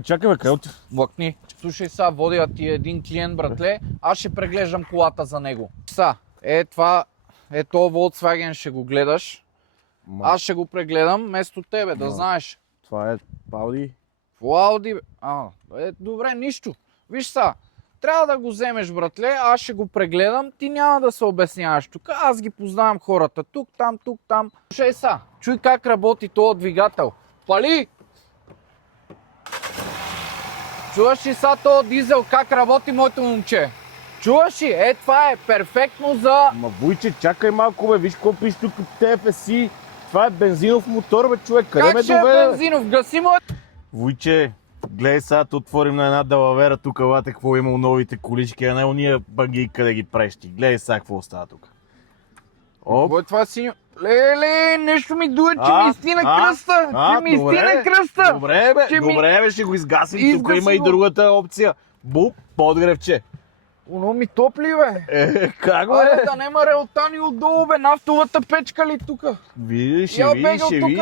Чакай, бе, къде отив? Млъкни. Слушай сега, водя ти един клиент, братле, аз ще преглеждам колата за него. Са, това, то Volkswagen ще го гледаш. Аз ще го прегледам вместо тебе, да знаеш. Това е Ауди. Ауди, добре, нищо. Виж са, трябва да го вземеш, братле, аз ще го прегледам, ти няма да се обясняваш тук, аз ги познавам хората, тук, там. Слушай са, чуй как работи този двигател. Пали! Чуваш ли са този дизел как работи, моето момче? Чуваш ли? Това е перфектно за... Ма Вуйче, чакай малко, бе, виж какво пише тук TFSI. Това е бензинов мотор, бе, човек, къде ме Как ще е доведе? бензинов? Гаси му! Вуйче, гледай сега, отворим на една далавера тук, лате, какво има у новите колички, а не уния баги, къде ги прещи. Гледай сега какво става тук. Оп. Какво е това синьо? Леле, нещо ми дуе, че ми изтина кръста! Че ми изтина кръста! Добре, бе, ще го изгасим. Тук Изгаси има и го. другата опция. Буп, подгревче. Оно ми топли, бе! Как, Абе, бе? да нема релтани отдолу, бе, нафтовата печка ли тука? Видиш, Я ще бегал видиш, ще тука. видиш.